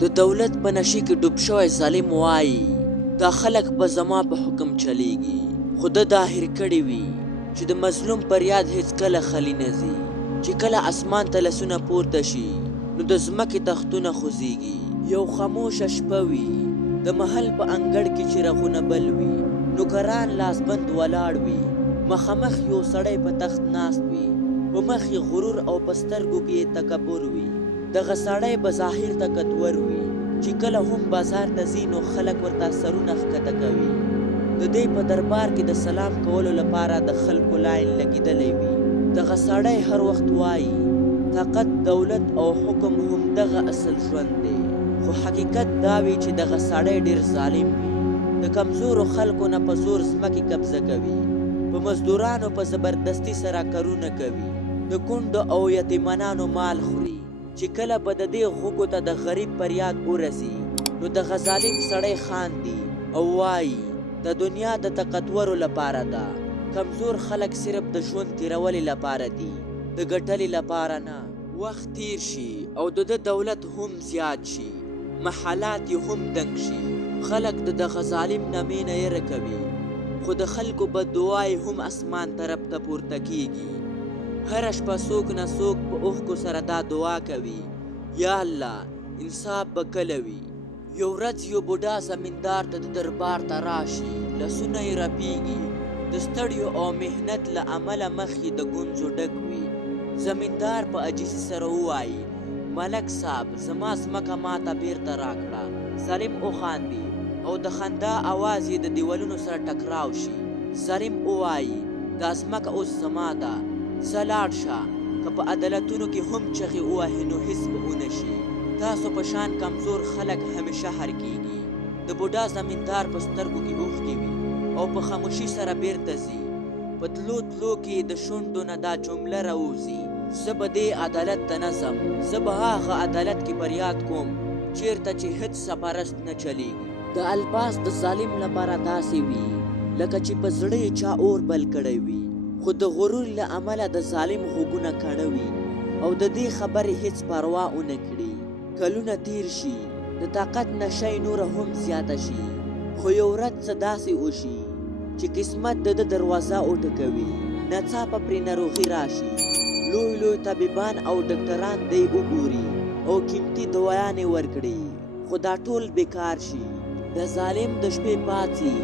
د دولت په نشي کې ډوب شوی ظالم وایي دا خلک به زما په حکم چلیږي، خو ده دا هېر کړي وي چې د مظلوم پر یاد هېڅکله خلی نه ځي. چې کله اسمان ته لاسونه پورته شي نو د ځمکې تختونه خوځېږي. یو خاموشه شپه وي، د محل په انګړ کې چراغونه بل وي، نوکران لاسبند ولاړ وي، مخامخ یو سړی په تخت ناست وي، په مخ یې غرور او په سترګو کې یې تکبر وي. دغه سړی به ظاهر طاقتور وي، چې کله هم بازار ته ځي نو خلک ورته سرونه ښکته کوي. د دې په دربار کې د سلام کولو لپاره د خلکو لاین لګېدلی وي. دغه سړی هر وخت وایي طاقت، دولت او حکم هم دغه اصل ژوند دی، خو حقیقت دا وي چې دغه سړی ډېر ظالم وي. د کمزورو خلکو نه په زور ځمکې قبضه کوي، په مزدورانو په زبردستي سره کارونه کوي، د کونډو او یتیمانانو مال خوري. چې کله به د دې غوږو ته د غریب فریاد ورسي نو دغه ظالم سړی خاندي او وایي د دنیا د طاقتورو لپاره ده، کمزور خلک صرف د ژوند تیرولې لپاره دي، د ګټلې لپاره نه. وخت تیر شي او د دولت هم زیات شي، محلات یې هم دنګ شي، خلک د دغه ظالم نه مینه یره کوي، خو د خلکو بددعا هم اسمان طرف ته پورته کیږي. هره شپه څوک نه څوک په اوښکو سره دا دعا کوي، یا الله انصاف به کله وي. یو ورځ یو بوډا زمیندار ته د دربار ته راشي، لاسونه یې رپیږي، د ستړیو او محنت له امله مخ یې د ګونځو ډک وي. زمیندار په عاجزي سره ووایي ملک صاحب زما ځمکه ماته بیرته راکړه. ظالم وخاندي او د خندا اواز یې د دیوالونو سره ټکراو شي. ظالم ووایي دا ځمکه اوس زما ده، ځه لاړ شه، که په عدالتونو کې هم چغې ووهې نو هېڅ به ونه شي. تاسو په شان کمزور خلک همیشه هر کیږي. د بوډا زمیندار په سترګو کې اوښکې وي او په خاموشي سره بیرته ځي. په تلو تلو کې د شونډو نه دا جمله راوځي، زه به دې عدالت ته نه ځم، زه به هغه عدالت کې فریاد کوم چیرته چې هېڅ سپارست نه چلیږي. د الفاظ د ظالم لپاره داسې وي لکه چې په زړه یې چا اور بل کړی وي، خو د غرور له امله د ظالم غوږونه کاڼه وي او د دې خبرې هېڅ پروا ونه کړي. کلونه تیر شي، د طاقت نشه یې نوره هم زیاته شي، خو یو ورځ څه داسې وشي چې قسمت د ده دروازه وټکوي. ناڅاپه پرې ناروغي راشي، لوی لوی طبیبان او ډاکټران دی وګوري او قیمتي دوايانې ورکړي، خو دا ټول بیکار شي. د ظالم د شپې پاڅي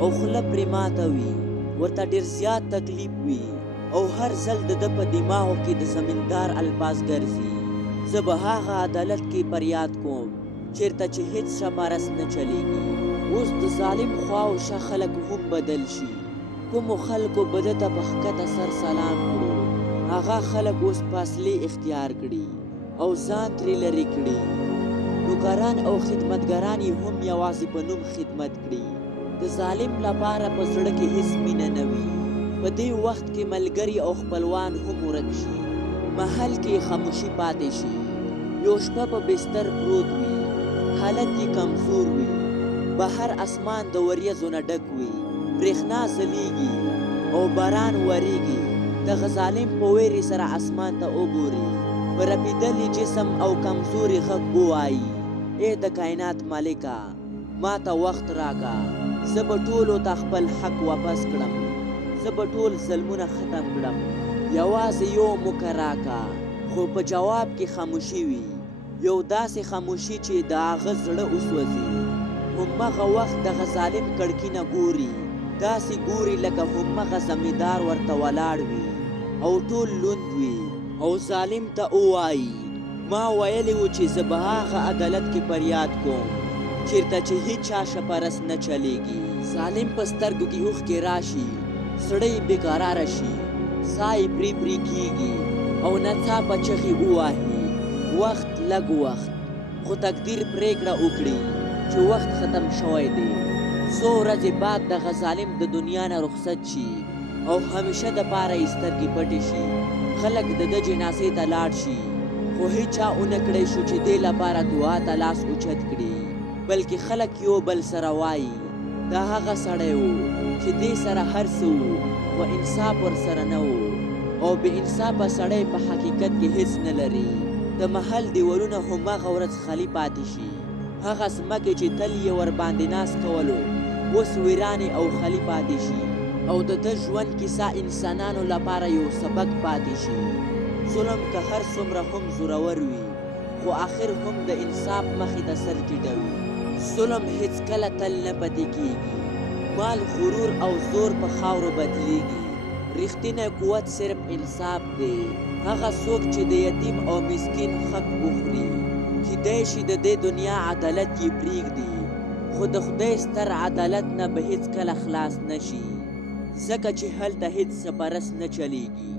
او خوله پرې ماته وي، ورته ډېر زیات تکلیف وي او هر ځل د ده په دماغو کې د زمیندار الفاظ ګرځي، زه به هغه عدالت کې فریاد کوم چیرته چې هېڅ شپارس نه چلیږي. اوس د ظالم خوا او شا خلک هم بدل شي، کومو خلکو به ده ته په ښکته سر سلام کړو هغه خلک اوس فاصلې اختیار کړي او ځان ترې لرې کړي. نوکران او خدمتګران یې هم یوازې په نوم خدمت کړي. د ظالم لپاره په زړه کې هېڅ مینه نه وي. په دې وخت کې ملګري او خپلوان هم ورک شي، محل کې خاموشي پاتې شي. یو شپه په بستر پروت وي، حالت یې کمزور وي، بهر اسمان د وریځو نه ډک وي، برېښنا ځلیږي او باران وریږي. دغه ظالم په ویرې سره اسمان ته وګوري، په رپېدلي جسم او کمزوري غږ ووایي ای د کائنات مالکه ما ته وخت راکه، زه به ټولو ته خپل حق واپس کړم، زه به ټول ظلمونه ختم کړم، یوازې یو موکه راکه. خو په جواب کې خاموشي وي، یو داسې خاموشي چې د هغه زړه وسوځي. همغه وخت دغه ظالم کړکۍ نه ګوري، داسې ګوري لکه همغه زمیندار ورته ولاړ وي او ټول لوند وي او ظالم ته ووایي ما ویلی و چې زه به هغه عدالت کې فریاد کوم چیرته چې هیچا شپارس نه چلیږي. ظالم په سترګو کې اوښکې راشي، سړی بېقراره شي، ساه یې پرې پرې کېږي او ناڅاپه چغې ووهي وخت لږ وخت، خو تقدیر پرېکړه وکړي چې وخت ختم شوی دی. څو ورځې بعد دغه ظالم د دنیا نه رخصت شي او همیشه دپاره یې سترګې پټې شي. خلک د ده جنازې ته لاړ شي، خو هیچا ونه کړی شو چې دې لپاره دعا ته لاس اوچت کړي، بلکې خلک یو بل سره وایي دا هغه سړی و چې دې سره هر څه و خو انصاف ورسره نه و، او بې انصافه سړی په حقیقت کې هیڅ نه لري. د محل دیوالونه هماغه ورځ خالي پاتې شي. هغه ځمکې چې تل یې ورباندې ناز کولو اوس ویرانې او خالي پاتې شي او د ده ژوند کیسه انسانانو لپاره یو سبق پاتې شي. ظلم که هر څومره هم زورور وي خو آخر هم د انصاف مخې ته سر ټیټوي. ظلم هیڅکله تل نه پاتې کیږي. مال، غرور او زور په خاورو بدلیږي. رښتینی قوت صرف انصاف دی. هغه څوک چې د یتیم او مسکین حق وخوري کیدای شي د دې دنیا عدالت یې پرېږدي خو د خدای ستر عدالت نه به هیڅکله خلاص نشي ځکه چې هلته هیڅ سپرس نه چلیږي.